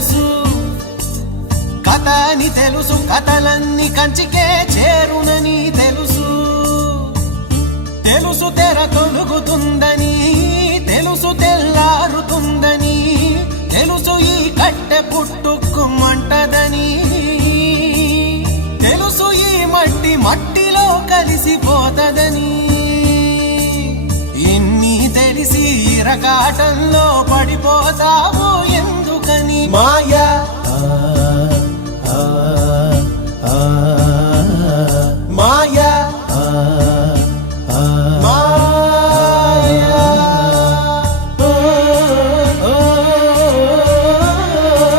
తెలుసు, కథ అని తెలుసు, కథలన్నీ కంచికే చేరునని తెలుసు. తెలుసు తెర తొలుగుతుందని, తెలుసు తెల్లారుతుందని, తెలుసు ఈ కట్టె పుట్టుకుమంటదని, తెలుసు ఈ మట్టి మట్టిలో కలిసిపోతదని. ఇన్ని తెలిసి ఇరకాటంలో పడిపోతావు ఎందుకని? మాయ